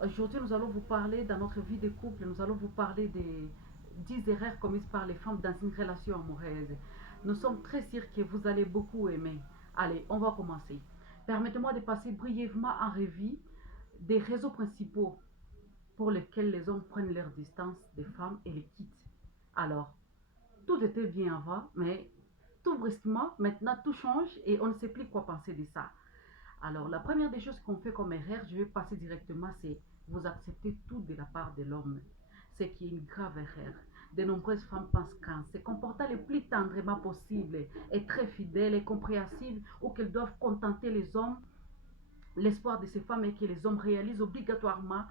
Aujourd'hui, nous allons vous parler, dans notre vie de couple, nous allons vous parler des 10 erreurs commises par les femmes dans une relation amoureuse. Nous sommes très sûrs que vous allez beaucoup aimer. Allez, on va commencer. Permettez-moi de passer brièvement en revue des réseaux principaux pour lesquels les hommes prennent leur distance des femmes et les quittent. Alors, tout était bien avant, mais tout brusquement, maintenant tout change et on ne sait plus quoi penser de ça. Alors, la première des choses qu'on fait comme erreur, je vais passer directement, c'est vous acceptez tout de la part de l'homme. Ce qui est une grave erreur. De nombreuses femmes pensent qu'en se comportant le plus tendrement possible, et très fidèles et compréhensives, ou qu'elles doivent contenter les hommes, l'espoir de ces femmes est que les hommes réalisent obligatoirement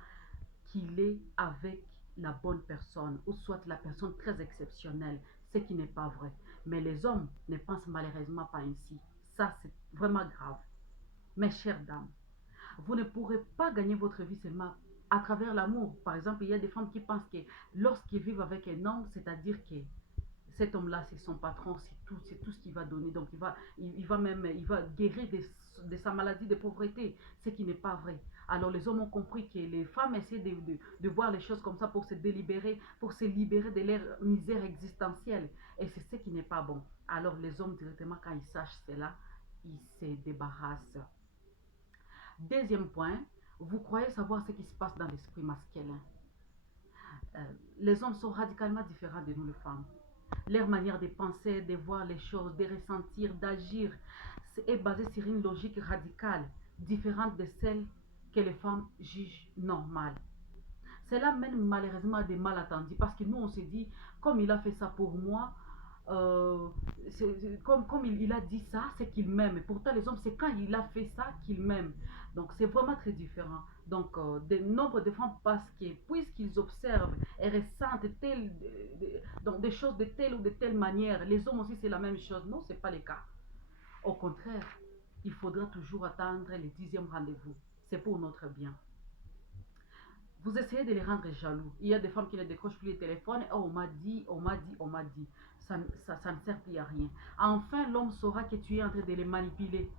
qu'il est avec la bonne personne, ou soit la personne très exceptionnelle, ce qui n'est pas vrai. Mais les hommes ne pensent malheureusement pas ainsi. Ça, c'est vraiment grave. Mes chères dames, vous ne pourrez pas gagner votre vie seulement à travers l'amour. Par exemple, il y a des femmes qui pensent que lorsqu'ils vivent avec un homme, c'est-à-dire que cet homme-là, c'est son patron, c'est tout ce qu'il va donner. Donc, il va guérir de sa maladie de pauvreté, ce qui n'est pas vrai. Alors, les hommes ont compris que les femmes essaient de voir les choses comme ça pour se délibérer, pour se libérer de leur misère existentielle. Et c'est ce qui n'est pas bon. Alors, les hommes, directement, quand ils sachent cela, ils se débarrassent. Deuxième point, vous croyez savoir ce qui se passe dans l'esprit masculin. Les hommes sont radicalement différents de nous les femmes. Leur manière de penser, de voir les choses, de ressentir, d'agir est basée sur une logique radicale, différente de celle que les femmes jugent normale. Cela mène malheureusement à des malentendus parce que nous on se dit, comme il a fait ça pour moi, comme il a dit ça, c'est qu'il m'aime. Et pourtant, les hommes, c'est quand il a fait ça qu'il m'aime. Donc, c'est vraiment très différent. Donc, de nombre de femmes, parce que puisqu'ils observent et ressentent donc des choses de telle ou de telle manière, les hommes aussi, c'est la même chose. Non, ce n'est pas le cas. Au contraire, il faudra toujours attendre le 10e rendez-vous. C'est pour notre bien. Vous essayez de les rendre jaloux. Il y a des femmes qui ne décrochent plus le téléphone. Oh, on m'a dit, on m'a dit, on m'a dit. Ça ne sert plus à rien. Enfin, l'homme saura que tu es en train de les manipuler.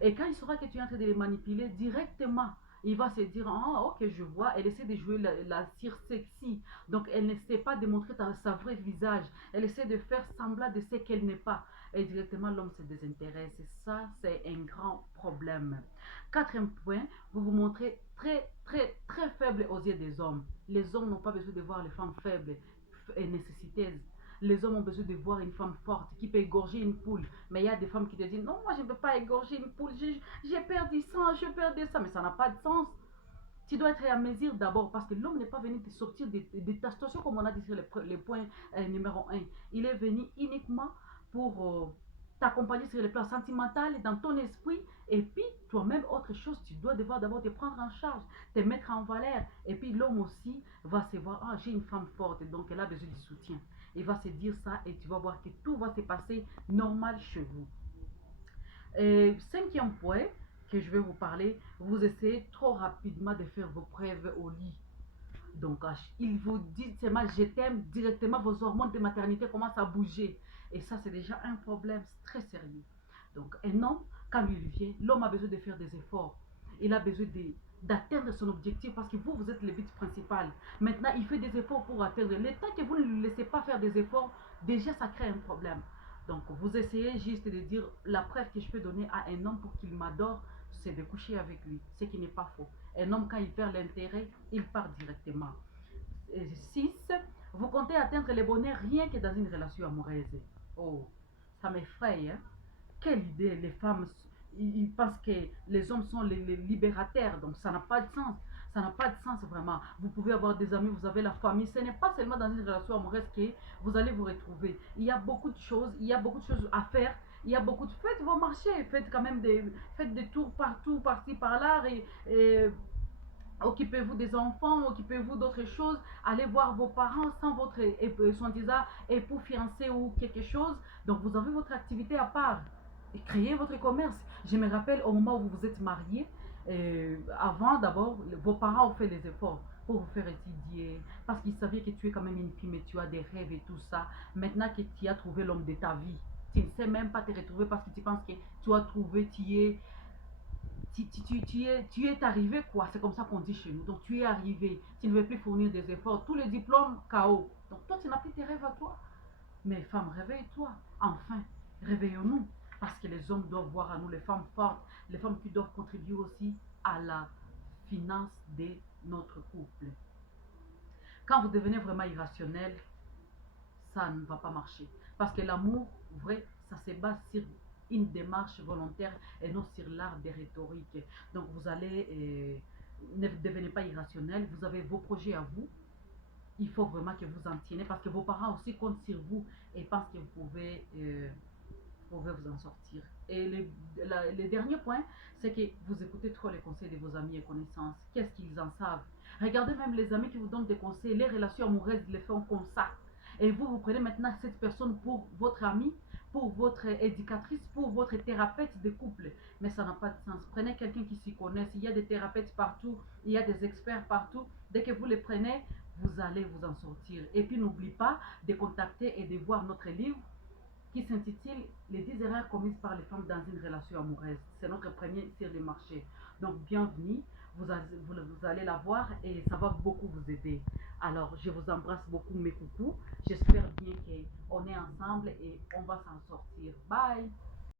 Et quand il saura que tu es en train de les manipuler, directement, il va se dire, ah, ok, je vois, elle essaie de jouer la cire sexy. Donc, elle ne sait pas de montrer sa vraie visage. Elle essaie de faire semblant de ce qu'elle n'est pas. Et directement, l'homme se désintéresse. Et ça, c'est un grand problème. Quatrième point, vous vous montrez très, très, très faible aux yeux des hommes. Les hommes n'ont pas besoin de voir les femmes faibles et nécessiteuses. Les hommes ont besoin de voir une femme forte qui peut égorger une poule. Mais il y a des femmes qui te disent, non, moi je ne peux pas égorger une poule, j'ai perdu sang, je perds du sang. Mais ça n'a pas de sens. Tu dois être à mesure d'abord parce que l'homme n'est pas venu te sortir de ta situation comme on a dit sur les points numéro un. Il est venu uniquement pour t'accompagner sur le plan sentimental et dans ton esprit. Et puis, toi-même, autre chose, tu dois devoir d'abord te prendre en charge, te mettre en valeur. Et puis, l'homme aussi va se voir, ah, j'ai une femme forte, donc elle a besoin de soutien. Il va se dire ça et tu vas voir que tout va se passer normal chez vous. Et cinquième point que je vais vous parler, vous essayez trop rapidement de faire vos preuves au lit. Donc, il vous dit seulement je t'aime, directement vos hormones de maternité commencent à bouger. Et ça, c'est déjà un problème très sérieux. Donc, un homme, quand il vient, l'homme a besoin de faire des efforts. Il a besoin d'atteindre son objectif parce que vous, vous êtes le but principal. Maintenant, il fait des efforts pour atteindre. Le temps que vous ne le laissez pas faire des efforts, déjà, ça crée un problème. Donc, vous essayez juste de dire la preuve que je peux donner à un homme pour qu'il m'adore, c'est de coucher avec lui, ce qui n'est pas faux. Un homme, quand il perd l'intérêt, il part directement. 6. Vous comptez atteindre le bonheur rien que dans une relation amoureuse. Oh, ça m'effraie. Hein? Quelle idée, les femmes, ils pensent que les hommes sont les libérateurs, donc ça n'a pas de sens. Ça n'a pas de sens vraiment. Vous pouvez avoir des amis, vous avez la famille. Ce n'est pas seulement dans une relation amoureuse que vous allez vous retrouver. Il y a beaucoup de choses, il y a beaucoup de choses à faire. Il y a beaucoup de... Faites vos marchés, faites quand même faites des tours partout, par-ci, par-là. Et occupez-vous des enfants, occupez-vous d'autres choses, allez voir vos parents sans votre soi-disant époux fiancé ou quelque chose. Donc vous avez votre activité à part. Et créez votre commerce. Je me rappelle au moment où vous vous êtes mariés, avant d'abord, vos parents ont fait les efforts pour vous faire étudier, parce qu'ils savaient que tu es quand même une fille, mais tu as des rêves et tout ça. Maintenant que tu as trouvé l'homme de ta vie, tu ne sais même pas te retrouver parce que tu penses que tu as trouvé, tu es tu es arrivé quoi, c'est comme ça qu'on dit chez nous. Donc tu es arrivé, tu ne veux plus fournir des efforts, tous les diplômes KO. Donc toi tu n'as plus tes rêves à toi. Mais femmes, réveille-toi, enfin, réveillons-nous. Parce que les hommes doivent voir à nous les femmes fortes, les femmes qui doivent contribuer aussi à la finance de notre couple. Quand vous devenez vraiment irrationnel, ça ne va pas marcher. Parce que l'amour, vrai, ça se base sur une démarche volontaire et non sur l'art des rhétoriques. Donc vous allez, ne devenez pas irrationnel, vous avez vos projets à vous. Il faut vraiment que vous en tiennez parce que vos parents aussi comptent sur vous et pensent que vous pouvez vous en sortir. Et le dernier point, c'est que vous écoutez trop les conseils de vos amis et connaissances. Qu'est-ce qu'ils en savent? Regardez même les amis qui vous donnent des conseils, les relations amoureuses les font comme ça. Et vous, vous prenez maintenant cette personne pour votre ami, pour votre éducatrice, pour votre thérapeute de couple. Mais ça n'a pas de sens. Prenez quelqu'un qui s'y connaisse. Il y a des thérapeutes partout, il y a des experts partout. Dès que vous les prenez, vous allez vous en sortir. Et puis n'oubliez pas de contacter et de voir notre livre qui s'intitule Les 10 erreurs commises par les femmes dans une relation amoureuse. C'est notre premier sur le marché. Donc bienvenue, vous allez la voir et ça va beaucoup vous aider. Alors je vous embrasse beaucoup mes coucous. J'espère bien qu'on est ensemble et on va s'en sortir. Bye!